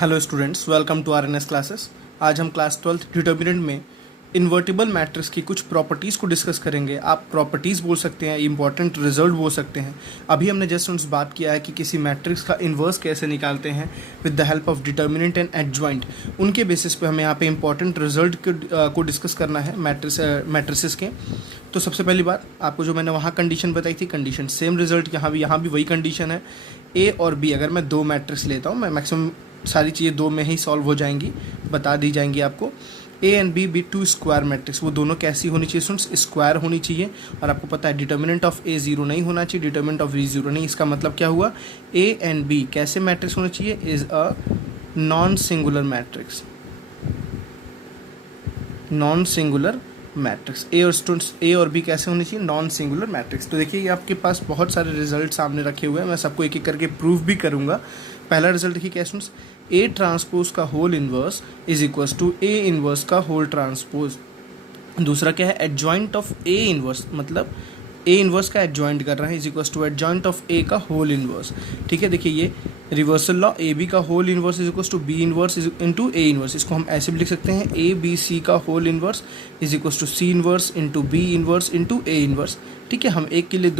Hello students, welcome to RNS classes. आज हम class 12 determinant में इन्वर्टिबल मैट्रिक्स की कुछ प्रॉपर्टीज़ को डिस्कस करेंगे। आप प्रॉपर्टीज़ बोल सकते हैं, इंपॉर्टेंट रिजल्ट बोल सकते हैं। अभी हमने जस्ट उनसे बात किया है कि किसी मैट्रिक्स का इन्वर्स कैसे निकालते हैं with the help of determinant and adjoint. उनके बेसिस पे हमें यहाँ पे इंपॉर्टेंट रिजल्ट को डिस्कस करना है मैट्रिसेस के। तो सबसे पहली बात, आपको जो मैंने वहाँ कंडीशन बताई थी, कंडीशन सेम रिजल्ट यहाँ भी वही कंडीशन है। ए और बी अगर मैं दो मैट्रिक्स लेता हूँ, मैं मैक्सिमम सारी चीज़ें दो में ही सॉल्व हो जाएंगी, बता दी जाएंगी आपको। A and B be two square matrix, वो दोनों कैसी होनी चाहिए स्टूडेंट्स? स्क्वायर होनी चाहिए। और आपको पता है डिटर्मिनेंट ऑफ ए जीरो नहीं होना चाहिए, डिटर्मिनेंट ऑफ बी जीरो नहीं। इसका मतलब क्या हुआ? ए एंड बी कैसे मैट्रिक्स होना चाहिए? Is a non singular matrix, non singular matrix. A और स्टूडेंट्स, ए और बी कैसे होनी चाहिए? Non singular matrix. तो देखिए, ये आपके पास बहुत सारे रिजल्ट सामने रखे हुए हैं, मैं सबको एक एक करके प्रूफ भी करूंगा। पहला रिजल्ट देखिए क्या स्टूडेंट्स, ए ट्रांसपोज का whole inverse is equals to A inverse का होल ट्रांसपोज। दूसरा क्या है? एडजॉइंट ऑफ ए इनवर्स, मतलब ए इनवर्स का एडजॉइंट कर रहा है, is equals to adjoint of A का होल इनवर्स। ठीक है, देखिए ये रिवर्सल लॉ, ए बी का whole inverse is equals to B inverse into A inverse. इसको हम ऐसे भी लिख सकते हैं, ए बी सी का whole inverse is equals to C inverse into B inverse into A inverse. ठीक है, हम एक के लिए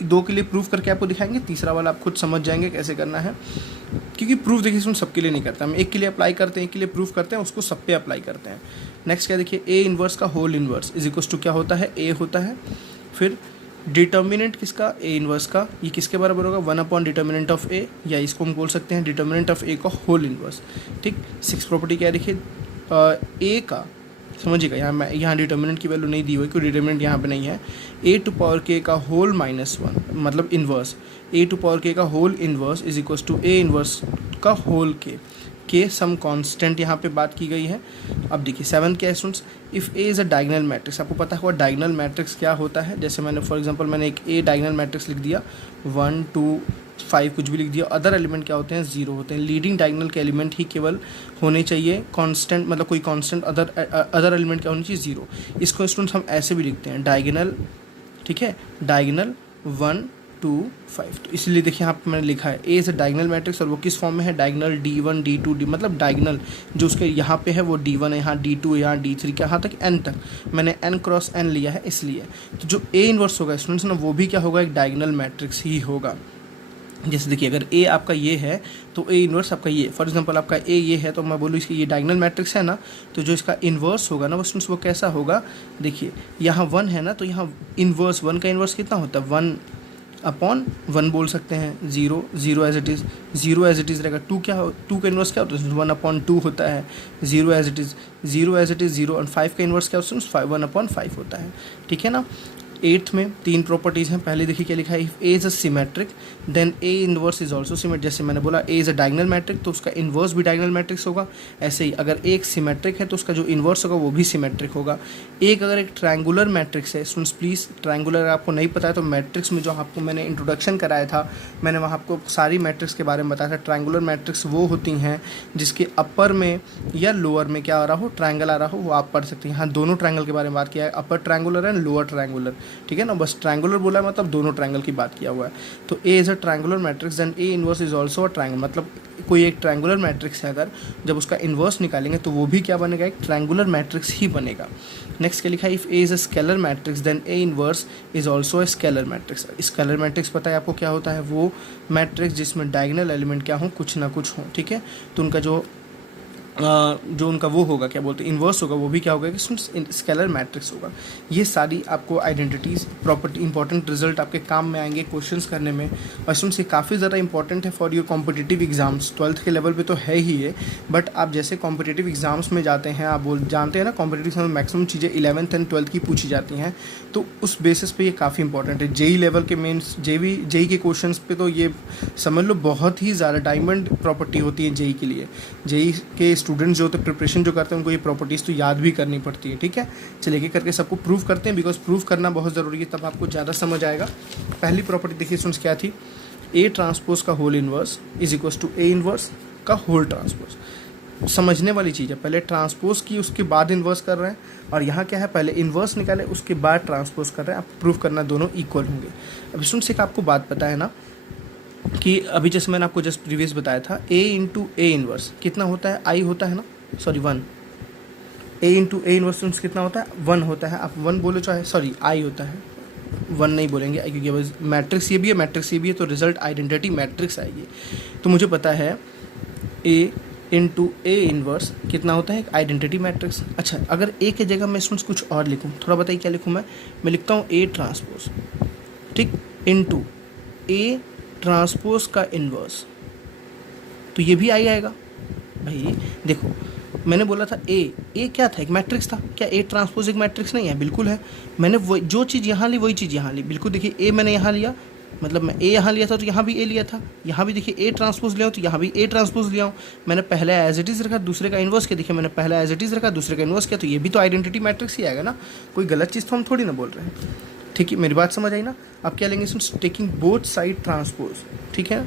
दो के लिए प्रूफ करके आपको दिखाएंगे, तीसरा वाला आप खुद समझ जाएंगे कैसे करना है, क्योंकि प्रूफ देखिए सुन सबके लिए नहीं करता, हम एक के लिए अप्लाई करते हैं, एक के लिए प्रूफ करते हैं, उसको सब पे अप्लाई करते हैं। नेक्स्ट क्या देखिए, ए इनवर्स का whole inverse is equals to क्या होता है? ए होता है। फिर डिटर्मिनेंट किसका? ए इनवर्स का, ये किसके बराबर होगा? 1 अपॉन डिटर्मिनेंट ऑफ ए, या इसको हम बोल सकते हैं डिटर्मिनेंट ऑफ ए का होल इनवर्स। ठीक, सिक्स प्रॉपर्टी क्या देखिए, ए का समझिएगा, यहाँ डिटर्मिनेंट की वैल्यू नहीं दी हुई, क्योंकि डिटर्मिनेंट यहाँ पे नहीं है। ए टू पावर के का होल -1 मतलब inverse, A to power k का whole inverse is equals to A inverse का होल के सम कांस्टेंट यहाँ पे बात की गई है। अब देखिए 7 क्या है students, if A is a diagonal matrix. आपको पता हुआ डायगोनल मैट्रिक्स क्या होता है? जैसे मैंने फॉर एग्जांपल मैंने एक ए डायगोनल मैट्रिक्स लिख दिया, 1 2 5 कुछ भी लिख दिया। अदर एलिमेंट क्या होते हैं? 0 होते हैं। लीडिंग डायगोनल के एलिमेंट ही केवल होने चाहिए कांस्टेंट, मतलब कोई कांस्टेंट। अदर एलिमेंट क्या होनी चाहिए? 0। इसको स्टूडेंट्स हम ऐसे भी लिखते हैं, डायगोनल, ठीक है, डायगोनल 1 2 5। तो इसलिए देखिए यहाँ पे मैंने लिखा है ए इज अ डायगोनल मैट्रिक्स, और वो किस फॉर्म में है? डायगोनल D1 D2 D, मतलब डायगोनल जो उसके यहाँ पे है वो D1 है, यहाँ D2 है, यहाँ D3 के, यहाँ तक n तक मैंने n क्रॉस n लिया है इसलिए। तो जो ए इनवर्स होगा स्टूडेंट्स ना, वो भी क्या होगा? एक डायगोनल मैट्रिक्स ही होगा। जैसे देखिए, अगर ए आपका ये है तो ए इन्वर्स आपका ये, फॉर एग्जांपल आपका ए ये है, तो मैं बोलूँ इसकी ये डायगोनल मैट्रिक्स है ना, तो जो इसका इन्वर्स होगा ना वो स्टूडेंट्स वो कैसा होगा? देखिए यहाँ 1 है ना, तो यहाँ इन्वर्स 1 का इन्वर्स कितना होता है? 1 अपॉन 1 बोल सकते हैं, 0 0 as it is, 0 as it is रहेगा। 2 क्या हो, 2 का इन्वर्स क्या होता है? 1 अपॉन 2 होता है। 0 as it is, 0 as it is 0। और 5 का इन्वर्स क्या होता है? 1 अपॉन 5 होता है। ठीक है ना। 8th में 3 प्रॉपर्टीज़ हैं। पहले देखिए क्या लिखा है, if A is a symmetric then A inverse is also symmetric. जैसे मैंने बोला A is a diagonal matric, तो उसका इन्वर्स भी डायगोनल मैट्रिक्स होगा। ऐसे ही अगर एक सिमेट्रिक है तो उसका जो इन्वर्स होगा वो भी सिमेट्रिक होगा। अगर एक ट्रायंगुलर मैट्रिक्स है स्टूडेंट्स, प्लीज़ ट्रायंगुलर आपको नहीं पता है तो मैट्रिक्स में जो आपको मैंने इंट्रोडक्शन कराया था, मैंने वहाँ आपको सारी मैट्रिक्स के बारे में बताया था। ट्रायंगुलर मैट्रिक्स वो होती हैं जिसके अपर में या लोअर में क्या आ रहा हो? ट्रायंगल आ रहा हो, वो आप पढ़ सकते हैं। यहाँ दोनों ट्रायंगल के बारे में बात किया है, upper triangular and lower triangular. ठीक है ना, बस ट्रायंगुलर बोला है मतलब दोनों ट्रायंगल की बात किया हुआ है। तो A is a triangular matrix then A inverse is also a triangle, मतलब कोई एक ट्रायंगुलर मैट्रिक्स है, अगर जब उसका इन्वर्स निकालेंगे तो वो भी क्या बनेगा? एक ट्रायंगुलर मैट्रिक्स ही बनेगा। नेक्स्ट क्या लिखा है, if A is a scalar matrix then A inverse is also a scalar matrix. Scalar matrix पता है आपको क्या होता है? वो मैट्रिक्स जिसमें डायगोनल एलिमेंट क्या हो? कुछ ना कुछ हो। ठीक है, तो उनका जो उनका वो होगा, क्या बोलते हैं, इन्वर्स होगा, वो भी क्या होगा? कि स्केलर मैट्रिक्स होगा। ये सारी आपको आइडेंटिटीज़, प्रॉपर्टी, इंपॉर्टेंट रिजल्ट आपके काम में आएंगे क्वेश्चंस करने में। और स्टूडेंट्स ये काफ़ी ज़्यादा इंपॉर्टेंट है for your competitive exams. 12th के लेवल पे तो है ही ये, बट आप जैसे कॉम्पिटिटिव एग्जाम्स में जाते हैं, आप जानते हैं ना कॉम्पिटिटिव में मैक्सिमम चीज़ें 11th एंड 12th की पूछी जाती हैं, तो उस बेसिस पे ये काफ़ी इंपॉर्टेंट है। जेई लेवल के मेन्स, जेई के क्वेश्चन पे तो ये समझ लो बहुत ही ज़्यादा डायमंड प्रॉपर्टी होती है जेई के लिए। जेई के स्टूडेंट्स जो होते हैं, प्रिपरेशन जो करते हैं, उनको ये प्रॉपर्टीज़ तो याद भी करनी पड़ती है। ठीक है, चलिए एक करके सबको प्रूव करते हैं, बिकॉज प्रूव करना बहुत ज़रूरी है, तब आपको ज़्यादा समझ आएगा। पहली प्रॉपर्टी देखिए स्टूडेंट्स क्या थी, ए ट्रांसपोज का whole inverse is equals to A inverse का होल ट्रांसपोज। समझने वाली चीज़ है, पहले ट्रांसपोज की उसके बाद इन्वर्स कर रहे हैं, और यहाँ क्या है, पहले इन्वर्स निकाले उसके बाद ट्रांसपोज कर रहे हैं। आप प्रूव करना दोनों इक्वल होंगे। अब स्टूडेंट्स एक आपको बात पता है ना, कि अभी जैसे मैंने आपको जस्ट प्रीवियस बताया था, ए इंटू ए इनवर्स कितना होता है, आई होता है ना, sorry 1, A into A inverse कितना होता है, 1 होता है। आप 1 बोलो चाहे, सॉरी आई होता है, 1 नहीं बोलेंगे क्योंकि बस मैट्रिक्स ये भी है, मैट्रिक्स ये भी है, तो रिजल्ट आइडेंटिटी मैट्रिक्स आएगी। तो मुझे पता है ए इंटू ए इनवर्स कितना होता है, एक आइडेंटिटी मैट्रिक्स। अच्छा, अगर ए की जगह मैं इसमें कुछ और लिखूँ, थोड़ा बताइए क्या लिखूँ मैं लिखता हूँ ए ट्रांसपोज, ठीक, इंटू ए ट्रांसपोज का इन्वर्स, तो ये भी आई आएगा। भाई देखो, मैंने बोला था ए क्या था, एक मैट्रिक्स था, क्या ए ट्रांसपोज एक मैट्रिक्स नहीं है? बिल्कुल है। मैंने वो जो चीज़ यहाँ ली वही चीज़ यहाँ ली, बिल्कुल देखिए, ए मैंने यहाँ लिया, मतलब मैं ए यहाँ लिया था तो यहाँ भी ए लिया था, यहाँ भी देखिए ए ट्रांसपोज लिया हूँ तो यहाँ भी ए ट्रांसपोज लिया हूँ। मैंने पहले एज इट इज़ रखा, दूसरे का इन्वर्स किया, देखिए मैंने पहले एज इट इज़ रखा, दूसरे का इन्वर्स किया, तो ये भी तो आइडेंटिटी मैट्रिक्स ही आएगा ना, कोई गलत चीज़ तो हम थोड़ी ना बोल रहे हैं। ठीक है, मेरी बात समझ आई ना? अब क्या लेंगे, टेकिंग बोथ साइड ट्रांसपोज, ठीक है।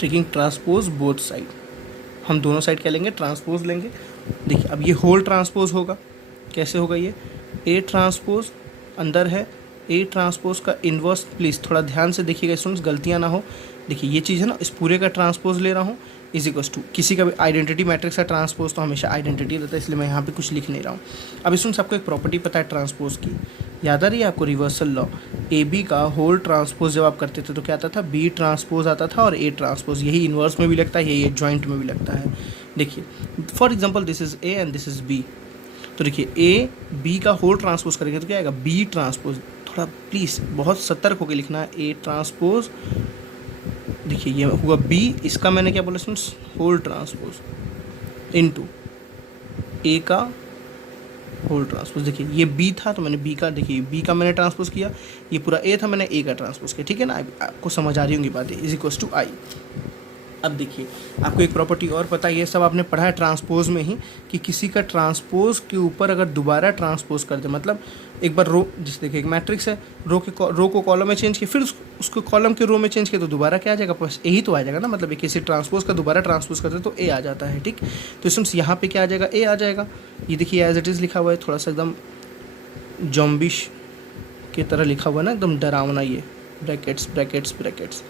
टेकिंग ट्रांसपोज बोथ साइड, हम दोनों साइड क्या लेंगे, ट्रांसपोज लेंगे। देखिए अब ये होल ट्रांसपोज होगा, कैसे होगा ये, ए ट्रांसपोज अंदर है, ए ट्रांसपोज का इन्वर्स, प्लीज़ थोड़ा ध्यान से देखिएगा स्टूडेंट्स, गलतियाँ ना हो। देखिए ये चीज़ है ना, इस पूरे का ट्रांसपोज ले रहा हूँ, इज इक्वल्स टू किसी का भी आइडेंटिटी मैट्रिक्स का ट्रांसपोज तो हमेशा आइडेंटिटी रहता है, इसलिए मैं यहाँ पे कुछ लिख नहीं रहा हूँ। अब स्टूडेंट्स आपको एक प्रॉपर्टी पता है ट्रांसपोज की, याद आ रही है आपको, रिवर्सल लॉ, ए बी का होल ट्रांसपोज जब आप करते थे तो क्या आता था, बी ट्रांसपोज आता था और ए ट्रांसपोज, यही इन्वर्स में भी लगता है, यही जॉइंट में भी लगता है। देखिए for example this is A and this is B, तो देखिए ए बी का होल ट्रांसपोज करेंगे तो क्या आएगा, बी ट्रांसपोज, थोड़ा प्लीज़ बहुत सतर्क होकर लिखना है, ए ट्रांसपोज, देखिए ये हुआ बी, इसका मैंने क्या बोला स्टूडेंट्स, होल ट्रांसपोज इनटू ए का होल ट्रांसपोज। देखिए ये बी था तो मैंने बी का, देखिए बी का मैंने ट्रांसपोज किया, ये पूरा ए था, मैंने ए का ट्रांसपोज किया, ठीक है ना, आपको समझ आ रही होंगी बातें, इज इक्वल्स टू आई। अब देखिए आपको एक प्रॉपर्टी और पता है, ये सब आपने पढ़ा है ट्रांसपोज में ही, कि किसी का ट्रांसपोज के ऊपर अगर दोबारा ट्रांसपोज कर दे, मतलब एक बार रो, जैसे देखिए एक मैट्रिक्स है, रो को कॉलम में चेंज किया, फिर उसको कॉलम के रो में चेंज किया, तो दोबारा क्या आ जाएगा, बस यही तो आ जाएगा ना, मतलब किसी ट्रांसपोज का दोबारा ट्रांसपोज करते तो ए आ जाता है, ठीक। तो इसमें यहाँ पे क्या आ जाएगा, ए आ जाएगा। ये देखिए एज इट इज़ लिखा हुआ है, थोड़ा सा एकदम जॉम्बिश की तरह लिखा हुआ है ना, एकदम डरावना, ये ब्रैकेट्स ब्रैकेट्स ब्रैकेट्स,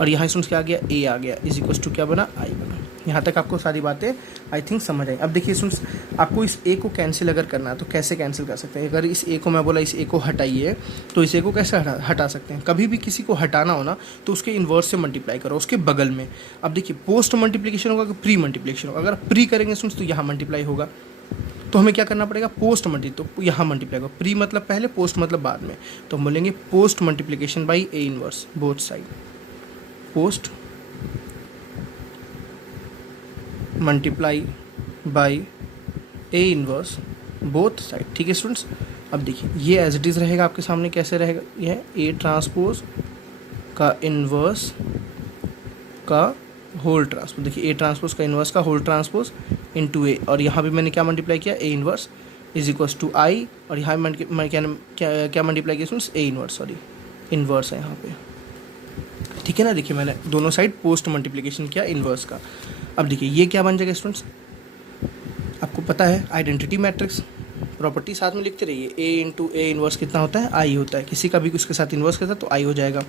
और यहाँ स्टूडेंट्स क्या आ गया, ए आ गया, इज इक्वल्स टू क्या बना, आई बना। यहाँ तक आपको सारी बातें आई थिंक समझ आई। अब देखिए स्टूडेंट्स, आपको इस ए को कैंसिल अगर करना है तो कैसे कैंसिल कर सकते हैं, अगर इस ए को मैं बोला इस ए को हटाइए, तो इस ए को कैसे हटा सकते हैं, कभी भी किसी को हटाना हो ना तो उसके इन्वर्स से मल्टीप्लाई करो, उसके बगल में। अब देखिए पोस्ट मल्टीप्लिकेशन होगा कि प्री मल्टीप्लिकेशन होगा, अगर प्री करेंगे स्टूडेंट्स तो यहाँ मल्टीप्लाई होगा, तो हमें क्या करना पड़ेगा, पोस्ट तो यहाँ मल्टीप्लाई होगा, प्री मतलब पहले, पोस्ट मतलब बाद में, तो हम बोलेंगे post multiplication by A inverse both side, post multiply by A inverse both side, ठीक है स्टूडेंट्स। अब देखिए ये एज इट इज़ रहेगा आपके सामने, कैसे रहेगा, यह ए ट्रांसपोज का इनवर्स का होल ट्रांसपोज, देखिए ए ट्रांसपोज का इनवर्स का होल ट्रांसपोज इनटू ए, और यहाँ भी मैंने क्या मल्टीप्लाई किया, A inverse is equals to I, और यहाँ मैं क्या मल्टीप्लाई किया students, A inverse, sorry inverse है यहाँ पे, ठीक है ना। देखिए मैंने दोनों साइड पोस्ट मल्टीप्लिकेशन किया इनवर्स का। अब देखिए ये क्या बन जाएगा स्टूडेंट्स, आपको पता है आइडेंटिटी मैट्रिक्स, प्रॉपर्टी साथ में लिखते रहिए, ए इंटू ए इनवर्स कितना होता है, आई होता है, किसी का भी उसके साथ इन्वर्स करता है तो आई हो जाएगा,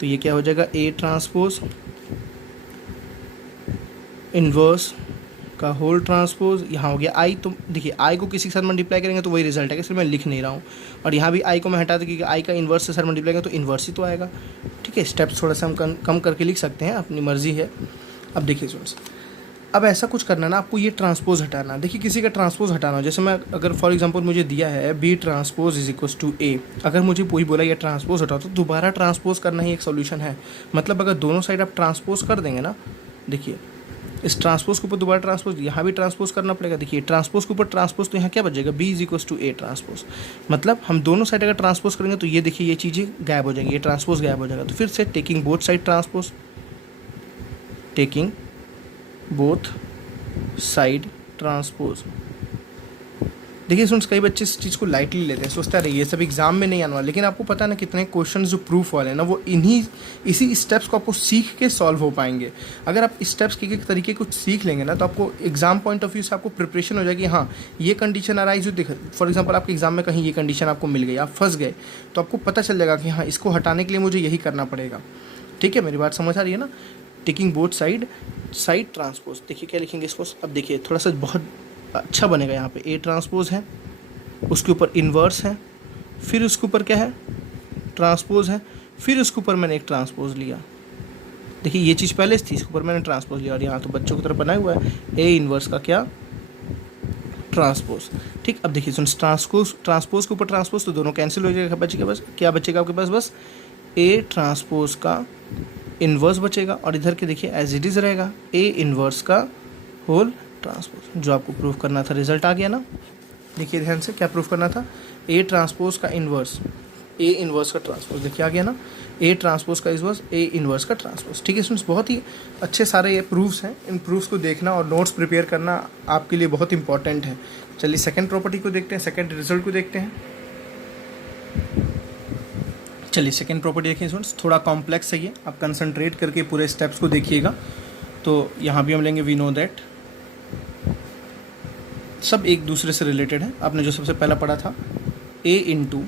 तो ये क्या हो जाएगा, ए ट्रांसपोज इन्वर्स का होल ट्रांसपोज, यहाँ हो गया आई, तो देखिए आई को किसी के साथ मल्टीप्लाई करेंगे तो वही रिजल्ट है, इसलिए मैं लिख नहीं रहा हूँ, और यहाँ भी आई को मैं हटा दूँ क्योंकि आई का इन्वर्स से साथ मल्टीप्लाई करेंगे तो इन्वर्स ही तो आएगा, ठीक है। स्टेप्स थोड़ा सा हम कम करके लिख सकते हैं, अपनी मर्जी है। अब देखिए स्टूडेंट्स, अब ऐसा कुछ करना ना, आपको ये ट्रांसपोज हटाना, देखिए किसी का ट्रांसपोज हटाना, जैसे मैं अगर फॉर एग्जांपल मुझे दिया है B transpose is equals to A, अगर मुझे कोई बोला ये ट्रांसपोज हटाओ तो दोबारा ट्रांसपोज करना ही एक सोल्यूशन है, मतलब अगर दोनों साइड आप ट्रांसपोज कर देंगे ना, देखिए इस ट्रांसपोज के ऊपर दोबारा ट्रांसपोज, यहाँ भी ट्रांसपोज करना पड़ेगा, देखिए ट्रांसपोज के ऊपर ट्रांसपोज, तो यहाँ क्या बचेगा, B is equals to A transpose, मतलब हम दोनों साइड अगर ट्रांसपोज करेंगे तो ये देखिए ये चीज़ें गायब हो जाएंगी, ये ट्रांसपोज गायब हो जाएगा, तो फिर से taking both side transpose, taking both side transpose, देखिए स्टूडेंट्स, कई बच्चे इस चीज़ को लाइटली लेते हैं, सोचता है ये सब एग्जाम में नहीं आने वाला, लेकिन आपको पता है ना कितने क्वेश्चन जो प्रूफ वाले हैं ना वो इसी स्टेप्स को आपको सीख के सॉल्व हो पाएंगे। अगर आप स्टेप्स के तरीके कुछ सीख लेंगे ना तो आपको एग्जाम पॉइंट ऑफ व्यू से आपको प्रिपरेशन हो जाएगी। हाँ, ये कंडीशन अराइज हुई, देख फॉर एग्जाम्पल आपके एग्जाम में कहीं ये कंडीशन आपको मिल गई, आप फंस गए, तो आपको पता चल जाएगा कि हाँ इसको हटाने के लिए मुझे यही करना पड़ेगा। ठीक है, मेरी बात समझ आ रही है ना। टेकिंग बोथ साइड ट्रांसपोज, देखिए क्या लिखेंगे इसको। अब देखिए थोड़ा सा बहुत अच्छा बनेगा। यहाँ पे ए ट्रांसपोज है, उसके ऊपर इन्वर्स है, फिर उसके ऊपर क्या है, ट्रांसपोज है, फिर उसके ऊपर मैंने एक ट्रांसपोज लिया। देखिए ये चीज़ पहले थी, इसके ऊपर मैंने ट्रांसपोज लिया, और यहाँ तो बच्चों की तरफ बनाया हुआ है ए इन्वर्स का क्या, ट्रांसपोज। ठीक, अब देखिए सुन, ट्रांसपोज के ऊपर ट्रांसपोज तो दोनों कैंसिल हो जाएगा, बचेगा बस क्या बचेगा आपके पास, बस ए ट्रांसपोज का इन्वर्स बचेगा, और इधर के देखिए एज इट इज़ रहेगा ए इन्वर्स का होल ट्रांसपोज। जो आपको प्रूफ करना था रिजल्ट आ गया ना। देखिए ध्यान से, क्या प्रूफ करना था, ए ट्रांसपोज का इन्वर्स ए इन्वर्स का ट्रांसपोज, देखिए आ गया ना, ए ट्रांसपोज का इन्वर्स ए इन्वर्स का ट्रांसपोज। ठीक है स्टूडेंट्स, बहुत ही अच्छे सारे ये प्रूफ्स हैं, इन प्रूफ्स को देखना और नोट्स प्रिपेयर करना आपके लिए बहुत इंपॉर्टेंट है। चलिए सेकंड प्रॉपर्टी को देखते हैं, सेकंड रिजल्ट को देखते हैं। चलिए सेकंड प्रॉपर्टी देखिए स्टूडेंट्स, थोड़ा कॉम्प्लेक्स है ये, आप कंसंट्रेट करके पूरे स्टेप्स को देखिएगा। तो यहाँ भी हम लेंगे वी नो दैट, सब एक दूसरे से रिलेटेड है। आपने जो सबसे पहला पढ़ा था A into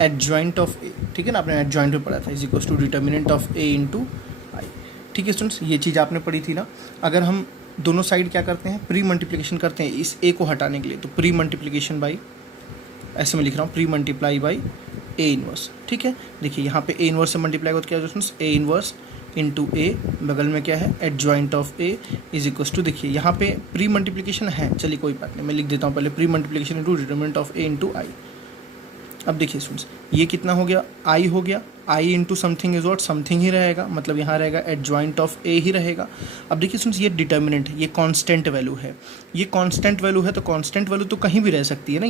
adjoint of A, ठीक है ना, आपने एडजॉइंट में पढ़ा था, is equals to determinant of A into I. ठीक है स्टूडेंट्स, ये चीज़ आपने पढ़ी थी ना। अगर हम दोनों साइड क्या करते हैं, प्री मल्टीप्लिकेशन करते हैं इस ए को हटाने के लिए, तो प्री मल्टीप्लिकेशन बाई, ऐसे मैं लिख रहा हूँ, pre multiply by A inverse. ठीक है, देखिए यहाँ पे ए इन्वर्स से मल्टीप्लाई होता क्या है students, A inverse into A, बगल में क्या है adjoint of A is equals to, देखिए यहाँ पे प्री मल्टीप्लिकेशन है, चलिए कोई बात नहीं, मैं लिख देता हूँ पहले pre multiplication into determinant of A into I. अब देखिए स्टूडेंट्स, ये कितना हो गया, आई हो गया, I into something is what, something ही रहेगा, मतलब यहाँ रहेगा एडजॉइंट ऑफ ए ही रहेगा। अब देखिए स्टूडेंट्स, ये डिटर्मिनेंट है, ये कांस्टेंट वैल्यू है, ये कांस्टेंट वैल्यू है, तो कांस्टेंट वैल्यू तो कहीं भी रह सकती है ना,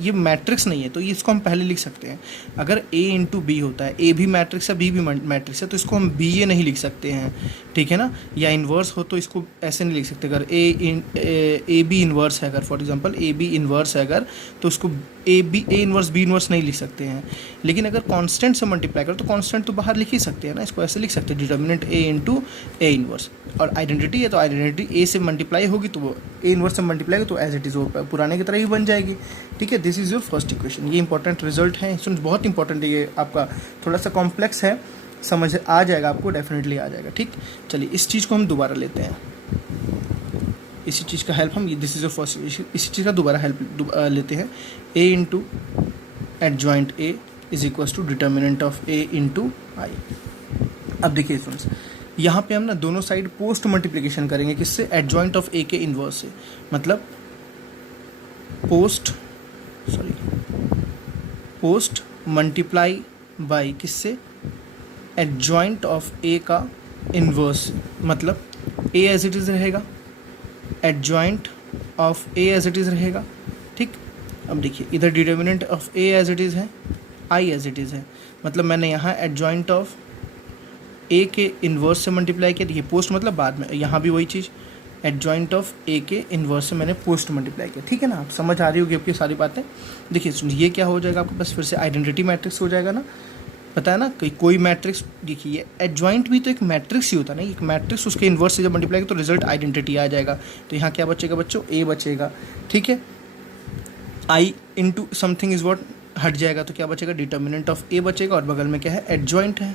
ये मैट्रिक्स नहीं है, तो ये इसको हम पहले लिख सकते हैं। अगर ए इंटू बी होता है, ए भी मैट्रिक्स है बी भी मैट्रिक्स है, तो इसको हम बी ए नहीं लिख सकते हैं, ठीक है ना, या इन्वर्स हो तो इसको ऐसे नहीं लिख सकते। अगर ए बी इन्वर्स है, अगर for example A B inverse है अगर, तो उसको ए इन्वर्स बी इन्वर्स नहीं लिख सकते हैं। लेकिन अगर कांस्टेंट से मल्टीप्लाई करो तो कांस्टेंट तो बाहर लिख ही सकते हैं ना, इसको ऐसे लिख सकते हैं determinant A into A inverse. और आइडेंटिटी है तो आइडेंटिटी ए से मल्टीप्लाई होगी तो वो ए इन्वर्स से मल्टीप्लाई होगी तो एज इट इज़ वो पुराने की तरह ही बन जाएगी। ठीक है, this is your first equation. ये इंपॉर्टेंट रिजल्ट है, बहुत इंपॉर्टेंट है ये, आपका थोड़ा सा कॉम्प्लेक्स है, समझ आ जाएगा आपको, डेफिनेटली आ जाएगा। ठीक, चलिए इस चीज़ को हम दोबारा लेते हैं, इसी चीज़ का हेल्प हम, दिस इज योर फर्स्ट, इसी चीज़ का दोबारा हेल्प लेते हैं। A into adjoint A is equals to determinant of A into I. अब देखिए स्टूडेंट्स, यहाँ पे हम ना दोनों साइड पोस्ट मल्टीप्लिकेशन करेंगे, किससे, एडजॉइंट ऑफ ए के इन्वर्स से, मतलब पोस्ट मल्टीप्लाई बाई किससे, एडजॉइंट ऑफ ए का इन्वर्स, मतलब ए एज इट इज़ रहेगा, adjoint of A as it is रहेगा। ठीक, अब देखिए इधर determinant of A as it is है, आई एज इट इज़ है, मतलब मैंने यहाँ एडजॉइंट ऑफ ए के इन्वर्स से मल्टीप्लाई किया। देखिए पोस्ट मतलब बाद में, यहाँ भी वही चीज़, एडजॉइंट ऑफ ए के इन्वर्स से मैंने पोस्ट मल्टीप्लाई किया। ठीक है ना, आप समझ आ रही होगी आपकी सारी बातें। देखिए ये क्या हो जाएगा आपके पास, फिर से आइडेंटिटी मैट्रिक्स हो जाएगा ना, पता है ना, कोई मैट्रिक्स, देखिए एडजॉइंट भी तो एक मैट्रिक्स ही होता है ना, एक मैट्रिक्स उसके इन्वर्स से जब मल्टीप्लाई तो रिजल्ट आइडेंटिटी आ जाएगा। तो यहाँ क्या बचेगा बच्चों, ए बचेगा। ठीक है, आई इंटू समथिंग इज व्हाट हट जाएगा, तो क्या बचेगा, डिटर्मिनेंट ऑफ ए बचेगा, और बगल में क्या है, एडजॉइंट है,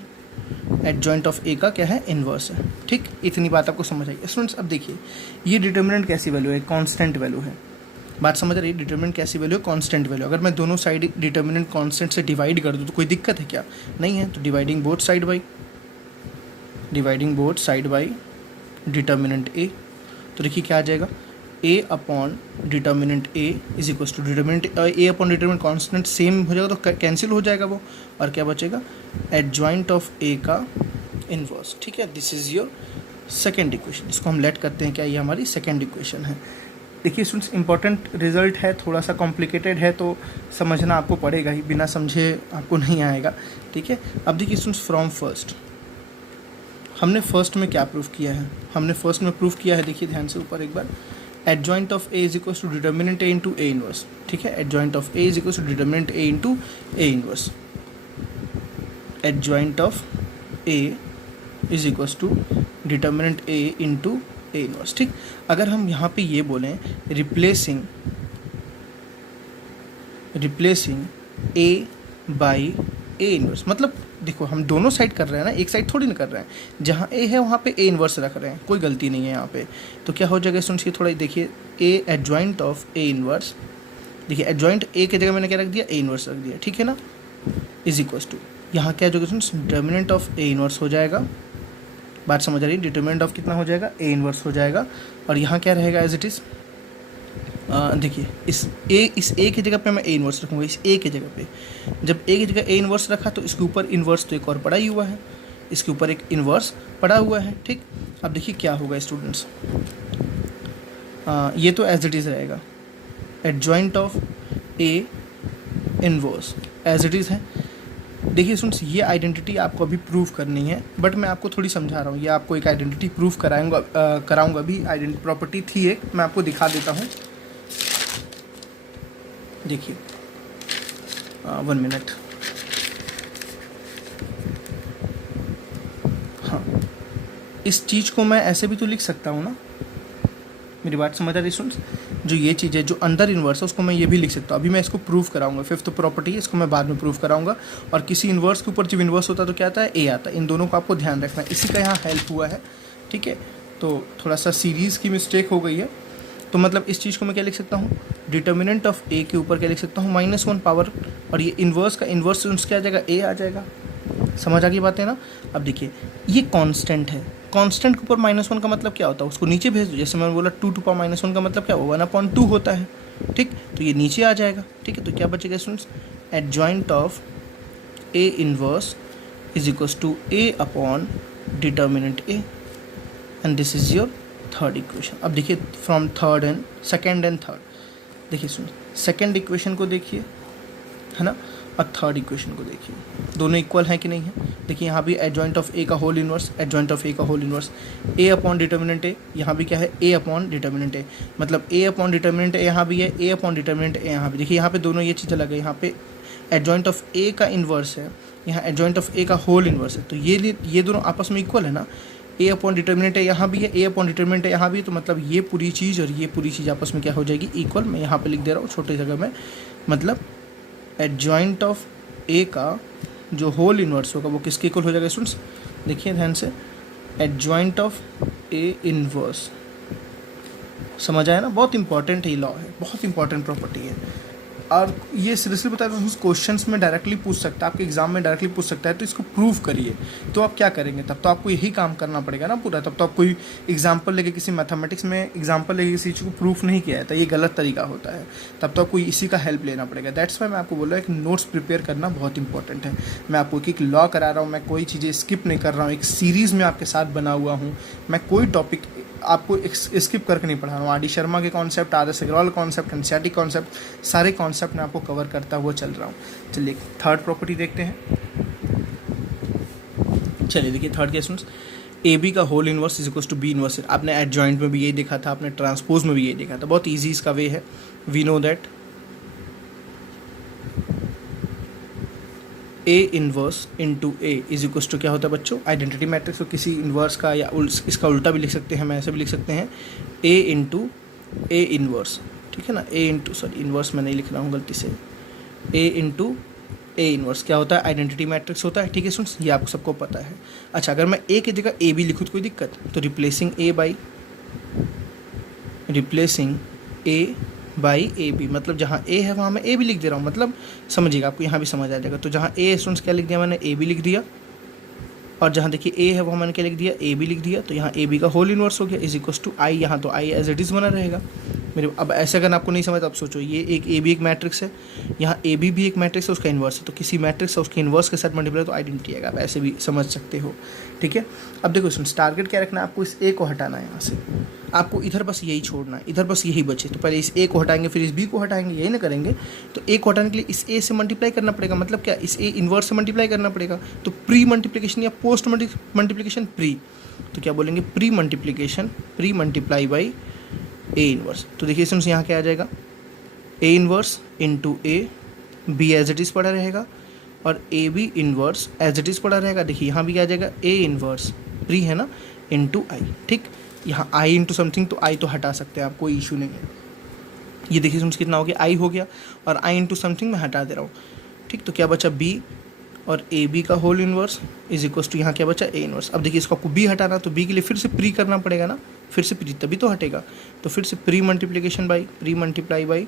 एडजॉइंट ऑफ ए का क्या है, इन्वर्स है। ठीक, इतनी बात आपको समझ आई स्टूडेंट्स। अब देखिए ये डिटर्मिनेंट कैसी वैल्यू है, कांस्टेंट वैल्यू है, बात समझ रही है, डिटर्मिनेंट कैसी वैल्यू है, कांस्टेंट वैल्यू। अगर मैं दोनों साइड डिटर्मिनेंट कांस्टेंट से डिवाइड कर दूँ तो कोई दिक्कत है क्या, नहीं है, तो dividing both side by determinant A, तो देखिए क्या आ जाएगा, A upon determinant A is equals to determinant A upon determinant constant same हो जाएगा तो कैंसिल हो जाएगा वो, और क्या बचेगा, एडजॉइंट ऑफ ए का इन्वर्स। ठीक है, this is your second equation, इसको हम लेट करते हैं, क्या ये हमारी सेकेंड इक्वेशन है। देखिए स्टूडेंट्स, इंपॉर्टेंट रिजल्ट है, थोड़ा सा कॉम्प्लिकेटेड है, तो समझना आपको पड़ेगा ही, बिना समझे आपको नहीं आएगा। ठीक है, अब देखिए स्टूडेंट्स, फ्रॉम फर्स्ट, हमने फर्स्ट में क्या प्रूफ किया है, हमने फर्स्ट में प्रूफ किया है, देखिए ध्यान से ऊपर एक बार, adjoint of A is equal to determinant A into A inverse, ठीक है, adjoint of A is equal to determinant A into A inverse, adjoint of A is equal to determinant A into A inverse, ठीक। अगर हम यहाँ पे ये बोलें replacing A by A inverse, मतलब देखो हम दोनों साइड कर रहे हैं ना, एक साइड थोड़ी ना कर रहे हैं, जहाँ ए है वहाँ पे ए इनवर्स रख रहे हैं, कोई गलती नहीं है यहाँ पे। तो क्या हो जाएगा सुनिए थोड़ा देखिए, ए एडजॉइंट ऑफ ए इनवर्स, देखिए एडजॉइंट ए की जगह मैंने क्या रख दिया, ए इनवर्स रख दिया, ठीक है ना, इज इक्वल्स टू यहाँ क्या हो जाएगा सुन, डिटर्मिनेंट ऑफ ए इनवर्स हो जाएगा, बात समझ आ रही है, डिटर्मिनेंट ऑफ कितना हो जाएगा, ए इनवर्स हो जाएगा, और यहाँ क्या रहेगा एज इट इज़, देखिए इस ए की जगह पे मैं ए इनवर्स रखूँगा, इस ए की जगह पे, जब ए की जगह ए इनवर्स रखा तो इसके ऊपर इन्वर्स तो एक और पड़ा ही हुआ है, इसके ऊपर एक इन्वर्स पड़ा हुआ है, ठीक। अब देखिए क्या होगा स्टूडेंट्स, ये तो एज इट इज़ रहेगा, adjoint of A inverse as it is है। देखिए स्टूडेंट्स ये आइडेंटिटी आपको अभी प्रूव करनी है, बट मैं आपको थोड़ी समझा रहा हूँ, ये आपको एक आइडेंटिटी प्रूव कराऊंगा भी, आइडेंटिटी प्रॉपर्टी थी एक, मैं आपको दिखा देता हूँ, देखिए 1 मिनट, हाँ इस चीज़ को मैं ऐसे भी तो लिख सकता हूँ ना, मेरी बात समझ आ रही स्टूडेंट्स, जो ये चीज़ है जो अंदर इन्वर्स है उसको मैं ये भी लिख सकता हूँ, अभी मैं इसको प्रूव कराऊंगा, फिफ्थ प्रॉपर्टी है, इसको मैं बाद में प्रूव कराऊंगा, और किसी इन्वर्स के ऊपर जब इन्वर्स होता है तो क्या आता है, ए आता है, इन दोनों को आपको ध्यान रखना है, इसी का यहाँ हेल्प हुआ है, ठीक है। तो थोड़ा सा सीरीज़ की मिस्टेक हो गई है, तो मतलब इस चीज़ को मैं क्या लिख सकता हूँ, डिटर्मिनेंट ऑफ ए के ऊपर क्या लिख सकता हूँ, -1 पावर, और ये इन्वर्स का इन्वर्स क्या आ जाएगा, ए आ जाएगा, समझ आ गई बातें ना। अब देखिए ये कांस्टेंट है, कांस्टेंट के ऊपर -1 का मतलब क्या होता है, उसको नीचे भेज दो, जैसे मैंने बोला 2 टू पावर -1 का मतलब क्या हुआ, 1/2 होता है, ठीक, तो ये नीचे आ जाएगा, ठीक है। तो क्या बचेगा students, adjoint of A inverse is equals to A upon determinant A, and this is your third equation. अब देखिए from third and second and third, देखिए सुनिए सेकेंड इक्वेशन को देखिए, है ना, और थर्ड इक्वेशन को देखिए, दोनों इक्वल हैं कि नहीं है। देखिए यहाँ भी एडजॉइंट ऑफ ए का whole inverse, adjoint of A का होल इनवर्स, ए अपॉन डिटर्मिनेंट ए, यहाँ भी क्या है, ए अपॉन डिटर्मिनेंट ए, मतलब ए अपॉन डिटर्मिनेंट ए यहाँ भी है, ए अपॉन डिटर्मिनेंट ए यहाँ भी, देखिए यहाँ पे दोनों ये चीज़ अलग है, यहाँ पे एडजॉइंट ऑफ ए का इन्वर्स है, यहाँ एडजॉइंट ऑफ ए का होल इन्वर्स है, तो ये दोनों आपस में इक्वल है ना, ए अपॉन डिटर्मिनेंट है यहाँ भी है, ए अपॉन डिटर्मिनेंट है यहाँ भी है, तो मतलब ये पूरी चीज़ और ये पूरी चीज़ आपस में क्या हो जाएगी, इक्वल। मैं यहाँ पे लिख दे रहा हूँ छोटे जगह में, मतलब एडजॉइंट ऑफ ए का जो होल इन्वर्स होगा वो किसके इक्वल हो जाएगा स्टूडेंट्स, देखिए ध्यान से, एडजॉइंट ऑफ ए इनवर्स, समझ आया ना, बहुत इंपॉर्टेंट है, लॉ है, बहुत इंपॉर्टेंट प्रॉपर्टी है, और ये सीरियसली बता रहा हूँ, क्वेश्चंस में डायरेक्टली पूछ सकता है, आपके एग्जाम में डायरेक्टली पूछ सकता है, तो इसको प्रूव करिए। तो आप क्या करेंगे, तब तो आपको यही काम करना पड़ेगा ना पूरा, तब तो आप कोई एग्जाम्पल लेके, किसी मैथमेटिक्स में एग्जाम्पल लेके किसी चीज़ को प्रूफ नहीं किया है तो ये गलत तरीका होता है, तब तो आपको इसी का हेल्प लेना पड़ेगा। दैट्स वाई मैं आपको बोल रहा हूँ कि नोट्स प्रिपेयर करना बहुत इंपॉर्टेंट है। मैं आपको एक लॉ करा रहा हूँ, मैं कोई चीज़ें स्किप नहीं कर रहा हूँ, एक सीरीज़ में आपके साथ बना हुआ हूँ, मैं कोई टॉपिक आपको स्किप करके नहीं पढ़ा रहा हूँ। आर डी शर्मा के कॉन्सेप्ट, आदर्श अग्रवाल कॉन्सेप्ट, एनसीईआरटी कॉन्सेप्ट, सारे कॉन्सेप्ट मैं आपको कवर करता हुआ चल रहा हूँ। चलिए थर्ड प्रॉपर्टी देखते हैं। चलिए देखिए थर्ड के स्टूडेंट्स, ए बी का whole inverse is equal to B inverse. आपने एडजॉइंट में भी यही देखा था, आपने ट्रांसपोज में भी यही देखा था, बहुत ईजी इसका वे है। We know that A inverse into A is equal to क्या होता है बच्चों, आइडेंटिटी मैट्रिक्स। तो किसी इनवर्स का या इसका उल्टा भी लिख सकते हैं, हम ऐसे भी लिख सकते हैं, ए इंटू ए इनवर्स, ठीक है ना, ए इंटू, सॉरी इनवर्स मैं नहीं लिख रहा हूँ गलती से, ए इंटू ए इनवर्स क्या होता है, आइडेंटिटी मैट्रिक्स होता है, ठीक है स्टूडेंट्स, ये आपको सबको पता है। अच्छा अगर मैं ए की जगह ए बी लिखूँ तो कोई दिक्कत, तो replacing A by A B, मतलब जहाँ ए है वहाँ मैं ए भी लिख दे रहा हूँ, मतलब समझिएगा, आपको यहाँ भी समझ आ जाएगा। तो जहाँ ए स्टूडेंट्स क्या लिख दिया मैंने, ए बी लिख दिया, और जहाँ देखिए ए है वहाँ मैंने क्या लिख दिया, ए बी लिख दिया, तो यहाँ ए बी का होल इनवर्स हो गया इज इक्वल टू आई, यहाँ तो आई एज इट इज़ बना रहेगा मेरे। अब ऐसे अगर आपको नहीं समझ, अब सोचो ये एक ए बी एक मैट्रिक्स है, यहाँ ए बी भी एक मैट्रिक्स है, उसका इन्वर्स है, तो किसी मैट्रिक्स है उसके इन्वर्स के साथ मल्टीप्लाई तो आइडेंटिटी आएगा, आप ऐसे भी समझ सकते हो, ठीक है। अब देखो स्टूडेंट्स टारगेट क्या रखना है, आपको इस ए को हटाना है यहाँ से, आपको इधर बस यही छोड़ना है, इधर बस यही बचे, तो पहले इस ए को हटाएंगे फिर इस बी को हटाएंगे, यही ना करेंगे। तो ए को हटाने के लिए इस ए से मल्टीप्लाई करना पड़ेगा, मतलब क्या, इस ए इन्वर्स से मल्टीप्लाई करना पड़ेगा। तो प्री मल्टीप्लिकेशन या पोस्ट मल्टीप्लिकेशन, प्री, तो क्या बोलेंगे, pre multiply by A inverse. तो देखिए स्टूडेंट्स यहाँ क्या आ जाएगा, A inverse into A, B as it is पड़ा रहेगा, और A B inverse as it is पड़ा रहेगा। देखिए यहाँ भी क्या आ जाएगा, ए इन्वर्स प्री है ना इंटू आई। ठीक, यहाँ आई इंटू समथिंग, तो आई तो हटा सकते हैं आप, कोई इशू नहीं है। ये देखिए स्टूडेंट्स कितना हो गया, आई हो गया, और आई इंटू समथिंग मैं हटा दे रहा हूँ। ठीक, तो क्या बचा बी, और ए बी का whole inverse is equal to यहाँ क्या बचा, ए इन्वर्स। अब देखिए इसको आपको बी हटाना, तो बी के लिए फिर से प्री करना पड़ेगा ना, फिर से प्री तभी तो हटेगा। तो फिर से pre multiplication by pre multiply by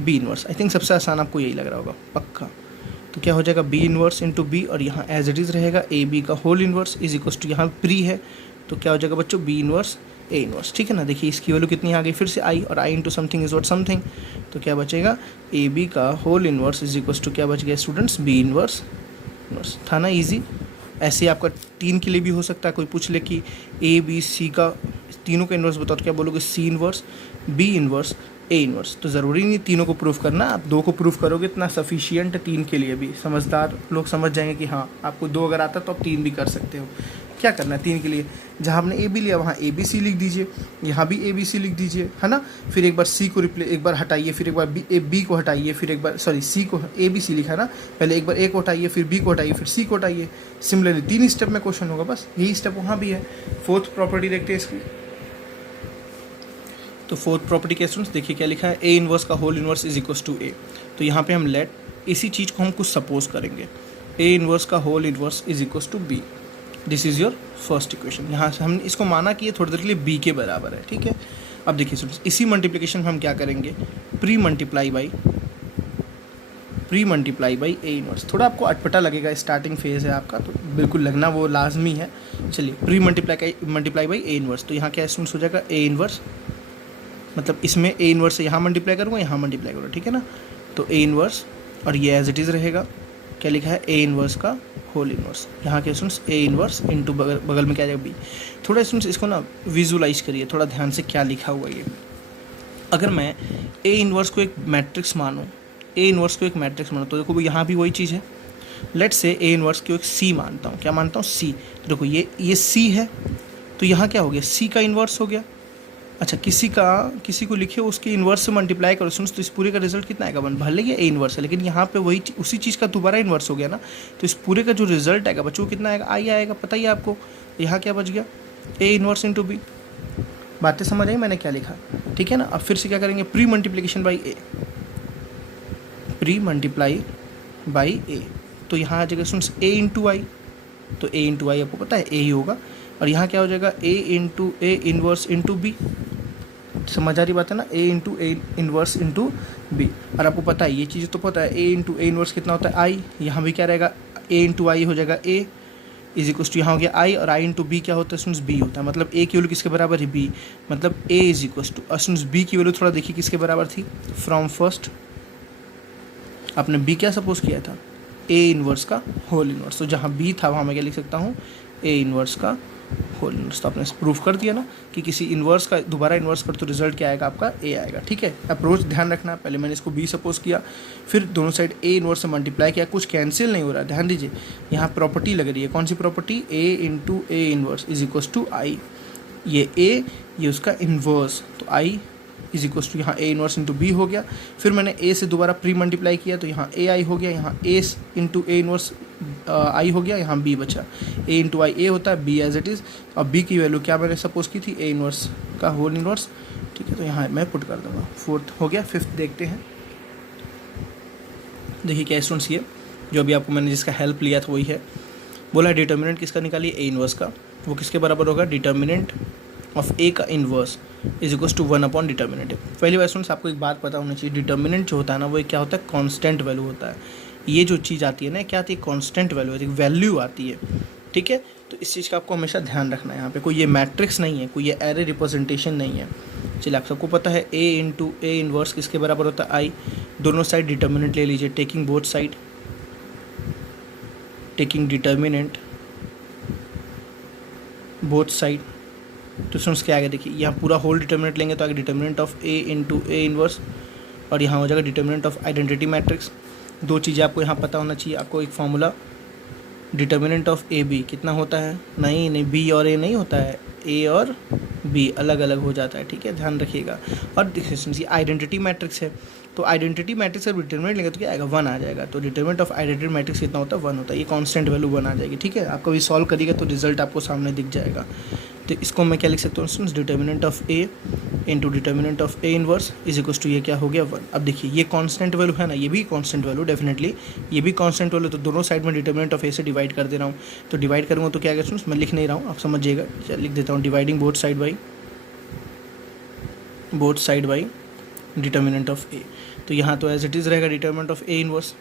B inverse. I think सबसे आसान आपको यही लग रहा होगा पक्का। तो क्या हो जाएगा, बी इन्वर्स इंटू बी, और यहाँ एज इट इज़ रहेगा ए बी का whole inverse is equal to यहाँ प्री है, तो क्या हो जाएगा बच्चों, बी इन्वर्स ए इन्वर्स। ठीक है ना, देखिए इसकी वैल्यू कितनी आ गई, फिर से आई, और I into something is what something, तो क्या बचेगा, ए बी का whole inverse is equal to क्या बच गया स्टूडेंट्स, बी इन्वर्स इन्वर्स। था ना ईजी। ऐसे आपका 3 के लिए भी हो सकता है, कोई पूछ ले कि ए बी सी का तीनों का इन्वर्स बताओ, तो क्या बोलोगे, सी इन्वर्स, बी इन्वर्स, ए इन्वर्स। तो ज़रूरी नहीं तीनों को प्रूफ करना, आप 2 को प्रूफ करोगे इतना सफिशियंट है 3 के लिए भी। समझदार लोग समझ जाएंगे कि हाँ आपको 2 अगर आता है तो आप 3 भी कर सकते हो। क्या करना है 3 के लिए, जहाँ आपने ए बी लिया वहाँ ए बी सी लिख दीजिए, यहाँ भी ए बी सी लिख दीजिए, है ना। फिर एक बार सी को एक बार हटाइए, फिर एक बार बी को हटाइए, फिर एक बार सी को, ए बी सी लिखा है ना, पहले एक बार ए को हटाइए, फिर बी को हटाइए, फिर सी को हटाइए। सिमिलरली 3 स्टेप में क्वेश्चन होगा, बस यही स्टेप वहाँ भी है। 4th प्रॉपर्टी देखते हैं इसकी। तो 4th प्रॉपर्टी के स्टूडेंट्स देखिए क्या लिखा है, ए इन्वर्स का whole inverse is equal to A. तो यहाँ पे हम लेट इसी चीज़ को हम कुछ सपोज करेंगे, ए इन्वर्स का whole inverse is equal to B. This is your first equation. यहाँ से हमने इसको माना कि ये थोड़ी देर के लिए बी के बराबर है। ठीक है, अब देखिए स्टूडेंट्स इसी मल्टीप्लिकेशन में हम क्या करेंगे, pre multiply by A inverse. थोड़ा आपको अटपटा लगेगा, स्टार्टिंग फेज है आपका, तो बिल्कुल लगना वो लाजमी है। चलिए pre multiply by A inverse, तो यहाँ क्या स्टूडेंट्स हो जाएगा, ए इन्वर्स, मतलब इसमें ए इन्वर्स से यहाँ मल्टीप्लाई करूँगा, यहाँ मल्टीप्लाई करूँगा। ठीक है ना, तो ए इन्वर्स, और ये एज इट इज़ रहेगा, क्या लिखा है, ए इन्वर्स का होल इन्वर्स। यहाँ के स्टूडेंट्स ए इन्वर्स इंटू बगल में क्या आ जाएगा, बी। थोड़ा स्टूडेंट्स इसको ना विजुलाइज करिए थोड़ा ध्यान से, क्या लिखा हुआ है ये। अगर मैं ए इन्वर्स को एक मैट्रिक्स मानूँ, तो देखो यहाँ भी वही चीज़ है। लेट्स से ए इन्वर्स को एक सी मानता हूँ, क्या मानता हूँ, सी। तो देखो ये सी है, तो यहाँ क्या हो गया, सी का इन्वर्स हो गया। अच्छा, किसी को लिखे उसके इन्वर्स से मल्टीप्लाई करो सुन, तो इस पूरे का रिजल्ट कितना आएगा, भले ये ए इन्वर्स है, लेकिन यहाँ पे वही उसी चीज़ का दोबारा इन्वर्स हो गया ना, तो इस पूरे का जो रिजल्ट आएगा बच्चों कितना आएगा, आई आएगा। पता ही आपको यहाँ क्या बच गया, ए इन्वर्स इंटू बी। बातें समझ आई मैंने क्या लिखा, ठीक है ना। अब फिर से क्या करेंगे, प्री मल्टीप्लीकेशन बाई ए, तो यहाँ आ जाएगा सुन ए इंटू आई, तो ए इंटू आई आपको पता है ए ही होगा, और यहाँ क्या हो जाएगा, ए into A inverse into B. समझ आ रही बात है ना, ए into A inverse into B. और आपको पता है ये चीज़ तो पता है, ए इंटू ए इन्वर्स कितना होता है, आई। यहाँ भी क्या रहेगा, ए इंटू आई हो जाएगा, ए इज इक्वल टू यहाँ हो गया आई, और आई इंटू बी क्या होता है स्टूडेंट्स, बी होता है। मतलब ए की वैल्यू किसके बराबर है, बी, मतलब A is equal to students B की वैल्यू थोड़ा देखिए किसके बराबर थी, फ्रॉम फर्स्ट आपने बी क्या सपोज किया था, ए इन्वर्स का होल इन्वर्स। तो जहाँ बी था वहाँ मैं क्या लिख सकता हूँ, ए इन्वर्स का होल इन्वर्स। तो आपने प्रूफ कर दिया ना कि किसी इन्वर्स का दोबारा इन्वर्स कर तो रिजल्ट क्या आएगा आपका, ए आएगा। ठीक है, अप्रोच ध्यान रखना, पहले मैंने इसको बी सपोज किया, फिर दोनों साइड ए इन्वर्स से मल्टीप्लाई किया, कुछ कैंसिल नहीं हो रहा है, ध्यान दीजिए। यहाँ प्रॉपर्टी लग रही है, कौन सी property, A into A inverse is equal to I. ये ए, ये उसका इन्वर्स, तो आई इज इक्वल टू यहाँ ए इन्वर्स इंटू बी हो गया। फिर मैंने ए से दोबारा प्री मल्टीप्लाई किया, तो यहाँ ए आई हो गया, यहाँ ए इंटू ए इन्वर्स आई हो गया, यहाँ बी बचा, ए इंटू आई ए होता है, बी एज इट इज़। और बी की वैल्यू क्या मैंने सपोज की थी, ए इन्वर्स का होल इन्वर्स। ठीक है, तो यहाँ मैं पुट कर दूँगा, 4th हो गया। 5th देखते हैं, देखिए क्या स्टूडेंट्स, ये जो अभी आपको मैंने जिसका हेल्प लिया था वही है। बोला डिटर्मिनेंट किसका निकालिए, ए इन्वर्स का, वो किसके बराबर होगा, डिटर्मिनेंट ऑफ ए का inverse is equal to 1 upon determinant. पहली बार स्टूडेंट्स आपको एक बात पता होनी चाहिए, डिटर्मिनेंट जो होता है ना वो क्या होता है, कांस्टेंट वैल्यू होता है। ये जो चीज़ आती है ना, क्या आती है, कांस्टेंट वैल्यू आती है, वैल्यू आती है। ठीक है, तो इस चीज़ का आपको हमेशा ध्यान रखना है। यहाँ पे कोई ये मैट्रिक्स नहीं है, कोई ये एरे रिप्रेजेंटेशन नहीं है। चलिए, आप सबको पता है ए इंटू ए इन्वर्स किसके बराबर होता है, आई। दोनों साइड डिटर्मिनेंट ले लीजिए, taking both side, taking determinant both side. तो स्टूडेंट्स क्या आएगा, देखिए यहाँ पूरा होल डिटर्मिनेंट लेंगे तो आगे determinant of A into A inverse, और यहाँ हो जाएगा डिटर्मिनेंट ऑफ आइडेंटिटी मैट्रिक्स। 2 चीज़ें आपको यहाँ पता होना चाहिए। आपको एक formula, determinant of A B कितना होता है, नहीं बी और ए नहीं होता है, ए और बी अलग अलग हो जाता है, ठीक है, ध्यान रखिएगा। और देखिए आइडेंटिटी मैट्रिक्स है, तो आइडेंटिटी मैट्रिक्स अगर डिटरमिनेंट लेंगे तो क्या आएगा, 1 आ जाएगा। तो डिटरमिनेंट ऑफ आइडेंटिटी मैट्रिक्स कितना होता है, 1 होता है। ये कांस्टेंट वैल्यू 1 आ जाएगी, ठीक है। आप कभी सॉल्व करिएगा तो रिजल्ट आपको सामने दिख जाएगा। तो इसको मैं क्या लिख सकता हूँ, determinant of A into determinant of A inverse is equal to ये क्या हो गया 1। अब देखिए ये कांस्टेंट वैल्यू है ना, ये भी कांस्टेंट वैल्यू डेफिनेटली, ये भी कांस्टेंट वैल्यू, तो दोनों साइड में डिटर्मिनेंट ऑफ ए से डिवाइड कर दे रहा हूँ। तो डिवाइड करूँगा तो क्या आएगा स्टूडेंट्स, मैं लिख नहीं रहा हूँ, आप समझिएगा, लिख देता हूँ, dividing both side by determinant of A. तो यहाँ तो एज इट इज़ रहेगा डिटर्मिनेंट ऑफ ए इनवर्स,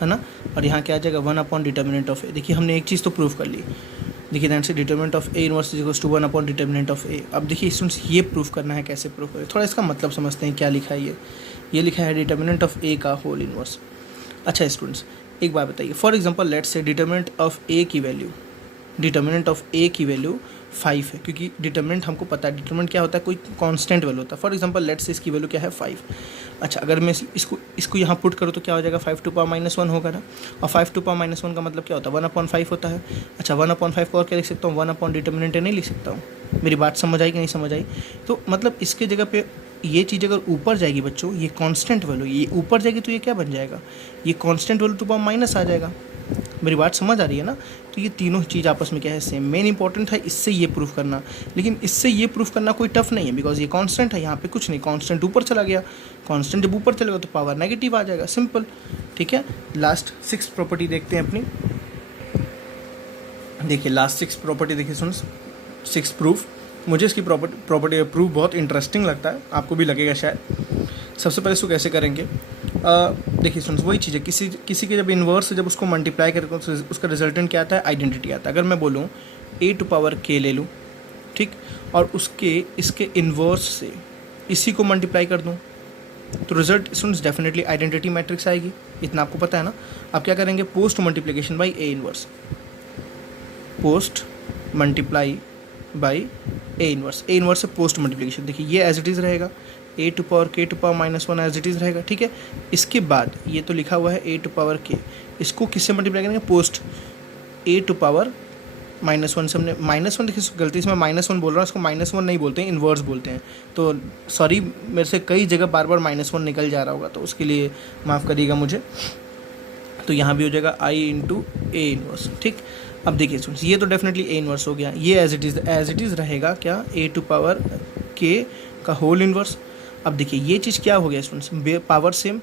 है ना, और यहाँ क्या आ जाएगा 1 अपॉन डिटर्मिनेंट ऑफ ए। देखिए हमने एक चीज़ तो प्रूव कर ली, देखिए दैट से determinant of A inverse is equal to 1 upon determinant of A. अब देखिए स्टूडेंट्स ये प्रूफ करना है, कैसे प्रूफ करें, थोड़ा इसका मतलब समझते हैं। क्या लिखा है ये लिखा है डिटर्मिनेंट ऑफ ए का होल इनवर्स। अच्छा स्टूडेंट्स एक बात बताइए, for example let's say determinant of A की वैल्यू 5 है, क्योंकि डिटर्मिनेंट हमको पता है, डिटर्मिनेंट क्या होता है, कोई कांस्टेंट वैल्यू होता है। फॉर एग्जांपल लेट्स से इसकी वैल्यू क्या है 5। अच्छा अगर मैं इसको यहाँ पुट करूँ तो क्या हो जाएगा, 5 टू पावर -1 होगा ना, और 5 टू पावर -1 का मतलब क्या होता है, 1/5 होता है। अच्छा 1/5 को और क्या लिख सकता हूँ, 1 अपॉन डिटर्मिनेंट नहीं लिख सकता हूँ। मेरी बात समझ आई कि नहीं समझ आई। तो मतलब इसके जगह पे ये चीज़ अगर ऊपर जाएगी बच्चों, ये कांस्टेंट वैल्यू ये ऊपर जाएगी तो ये क्या बन जाएगा, ये constant value to power minus आ जाएगा। मेरी बात समझ आ रही है ना। तो ये तीनों चीज़ आपस में क्या है, सेम। मेन इंपॉर्टेंट है इससे ये प्रूफ करना, लेकिन इससे ये प्रूफ करना कोई टफ नहीं है, बिकॉज ये कांस्टेंट है, यहाँ पे कुछ नहीं, कांस्टेंट ऊपर चला गया, कांस्टेंट जब ऊपर चलेगा तो पावर नेगेटिव आ जाएगा, सिंपल, ठीक है। लास्ट 6 प्रॉपर्टी देखते हैं अपनी। देखिए लास्ट 6 प्रॉपर्टी देखिए सुन, 6 प्रूफ। मुझे इसकी प्रॉपर्टी प्रूफ बहुत इंटरेस्टिंग लगता है, आपको भी लगेगा शायद। सबसे पहले इसको कैसे करेंगे, देखिए सुन, वही चीज़ है, किसी के जब इन्वर्स जब उसको मल्टीप्लाई करें तो उसका रिजल्टेंट क्या आता है, आइडेंटिटी आता है। अगर मैं बोलूँ ए टू पावर के ले लूँ, ठीक, और इसके इन्वर्स से इसी को मल्टीप्लाई कर दूँ तो result students definitely identity matrix आएगी, इतना आपको पता है ना। आप क्या करेंगे, post multiplication by A inverse, post multiply by A inverse से पोस्ट मल्टीप्लिकेशन। देखिए ये एज इट इज़ रहेगा, A to power k to power -1 as it is रहेगा, ठीक है। इसके बाद ये तो लिखा हुआ है ए टू पावर के, इसको किससे मल्टीप्लाई करेंगे, पोस्ट ए टू पावर -1 से हमने -1, देखिए गलती से मैं -1 बोल रहा हूँ, इसको -1 नहीं बोलते हैं, इन्वर्स बोलते हैं। तो सॉरी, मेरे से कई जगह बार बार -1 निकल जा रहा होगा, तो उसके लिए माफ़ करिएगा मुझे। तो यहाँ भी हो जाएगा आई इंटू ए इनवर्स, ठीक। अब देखिए स्टूडेंट्स ये तो डेफिनेटली ए इनवर्स हो गया, ये एज इट इज़ रहेगा क्या, ए टू पावर के का होल इनवर्स। अब देखिए ये चीज़ क्या हो गया स्टूडेंट्स, पावर सेम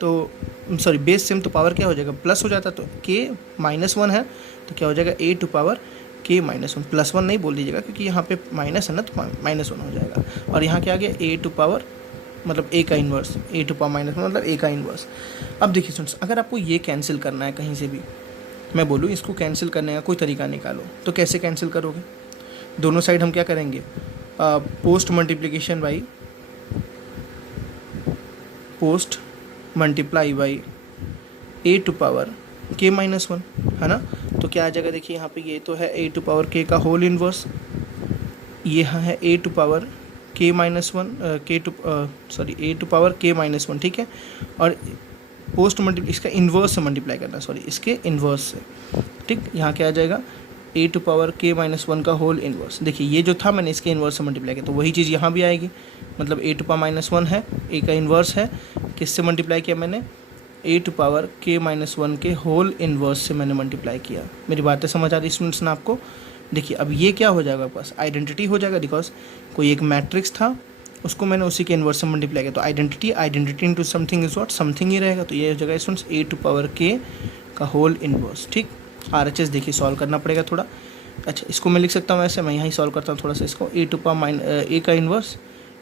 तो सॉरी बेस सेम, तो पावर क्या हो जाएगा, प्लस हो जाता, तो के -1 है तो क्या हो जाएगा, ए टू पावर के -1, +1 नहीं बोल दीजिएगा क्योंकि यहाँ पे माइनस है ना, तो -1 हो जाएगा। और यहाँ क्या आ गया, ए टू पावर मतलब ए का इन्वर्स, ए टू पावर -1 मतलब ए का इन्वर्स। अब देखिए स्टूडेंट्स अगर आपको ये कैंसिल करना है कहीं से भी, मैं बोलूँ इसको कैंसिल करने का कोई तरीका निकालो, तो कैसे कैंसिल करोगे, दोनों साइड हम क्या करेंगे, post multiplication by post multiply by A to power k -1, है ना। तो क्या आ जाएगा, देखिए यहाँ पे ये तो है ए टू पावर के का होल इन्वर्स, ये है ए to power k -1 A to power k -1, ठीक है। और पोस्ट मल्टीप्लाई इसका इन्वर्स से मल्टीप्लाई करना, सॉरी इसके इन्वर्स से, ठीक। यहाँ क्या आ जाएगा, ए टू पावर के -1 का होल इन्वर्स। देखिए ये जो था मैंने इसके इन्वर्स से मल्टीप्लाई किया, तो वही चीज़ यहाँ भी आएगी, मतलब ए टू पावर -1 है, ए का इन्वर्स है, किससे मल्टीप्लाई किया मैंने, ए टू पावर के -1 के होल इन्वर्स से मैंने मल्टीप्लाई किया। मेरी बातें समझ आ रही स्टूडेंट्स ना आपको। देखिए अब ये क्या हो जाएगा, आपके पास आइडेंटिटी हो जाएगा, बिकॉज कोई एक मैट्रिक्स था उसको मैंने उसी के इन्वर्स से मल्टीप्लाई किया, तो identity into something is what, something ही रहेगा। तो ये हो जाएगा students A to power k का होल इन्वर्स, ठीक। RHS देखिए सॉल्व करना पड़ेगा थोड़ा। अच्छा इसको मैं लिख सकता हूँ ऐसे, मैं यहाँ ही सॉल्व करता हूँ थोड़ा सा इसको, ए टू पावर ए का इन्वर्स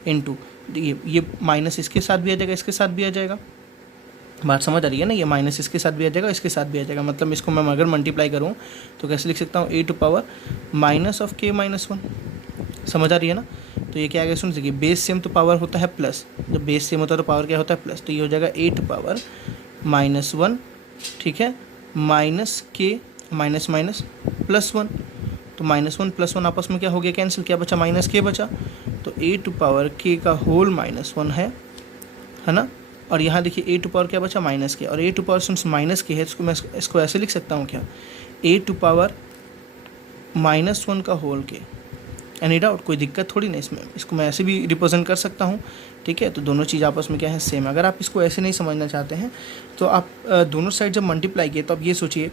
इनटू ये माइनस इसके साथ भी आ जाएगा, इसके साथ भी आ जाएगा, बात समझ आ रही है ना, ये माइनस इसके साथ भी आ जाएगा, इसके साथ भी आ जाएगा, मतलब इसको मैं अगर मल्टीप्लाई करूँ तो कैसे लिख सकता हूँ, ए टू पावर माइनस ऑफ के -1, समझ आ रही है ना। तो ये क्या आ गया सुन, देखिए बेस सेम तो पावर होता है प्लस, जब बेस सेम होता है तो पावर क्या होता है प्लस, तो ये हो जाएगा ए टू पावर -1, ठीक है, माइनस के माइनस +1, तो -1 +1 आपस में क्या हो गया कैंसिल, क्या बचा, माइनस के बचा, तो ए टू पावर के का होल -1 है ना। और यहाँ देखिए ए टू पावर क्या बचा, माइनस के, और ए टू पावर सिंस माइनस के है इसको मैं इसको ऐसे लिख सकता हूँ क्या, ए टू पावर -1 का होल के, एनी डाउट, कोई दिक्कत थोड़ी नहीं इसमें, इसको मैं ऐसे भी रिप्रेजेंट कर सकता हूँ, ठीक है। तो दोनों चीज़ आपस में क्या है, सेम। अगर आप इसको ऐसे नहीं समझना चाहते हैं तो आप दोनों साइड जब मल्टीप्लाई किए तो आप ये सोचिए,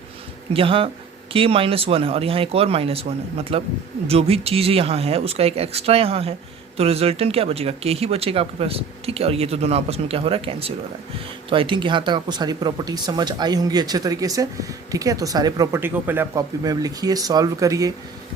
यहाँ k-1 है और यहाँ एक और -1 है, मतलब जो भी चीज़ यहाँ है उसका एक एक्स्ट्रा यहाँ है, तो रिजल्टेंट क्या बचेगा, k ही बचेगा आपके पास, ठीक है। और ये तो दोनों आपस में क्या हो रहा है, कैंसिल हो रहा है। तो आई थिंक यहाँ तक आपको सारी प्रॉपर्टीज समझ आई होंगी अच्छे तरीके से, ठीक है। तो सारे प्रॉपर्टी को पहले आप कॉपी में लिखिए, सॉल्व करिए,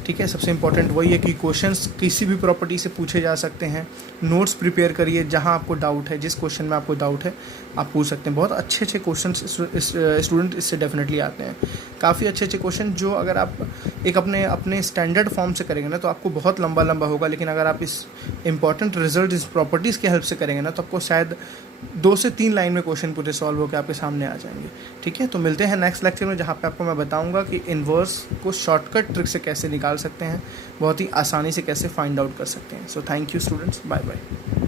ठीक है। सबसे इंपॉर्टेंट वही है कि क्वेश्चंस किसी भी प्रॉपर्टी से पूछे जा सकते हैं। नोट्स प्रिपेयर करिए, जहाँ आपको डाउट है, जिस क्वेश्चन में आपको डाउट है आप पूछ सकते हैं। बहुत अच्छे अच्छे क्वेश्चन स्टूडेंट इससे डेफिनेटली आते हैं, काफ़ी अच्छे अच्छे क्वेश्चन, जो अगर आप एक अपने स्टैंडर्ड फॉर्म से करेंगे ना तो आपको बहुत लंबा लंबा होगा, लेकिन अगर आप इस इंपॉर्टेंट रिजल्ट इस प्रॉपर्टीज़ की हेल्प से करेंगे ना तो आपको शायद 2 से 3 लाइन में क्वेश्चन पूरे सॉल्व होकर आपके सामने आ जाएंगे, ठीक है। तो मिलते हैं नेक्स्ट लेक्चर में, जहाँ पे आपको मैं बताऊंगा कि इन्वर्स को शॉर्टकट ट्रिक से कैसे निकाल सकते हैं, बहुत ही आसानी से कैसे फाइंड आउट कर सकते हैं। So thank you students, bye bye.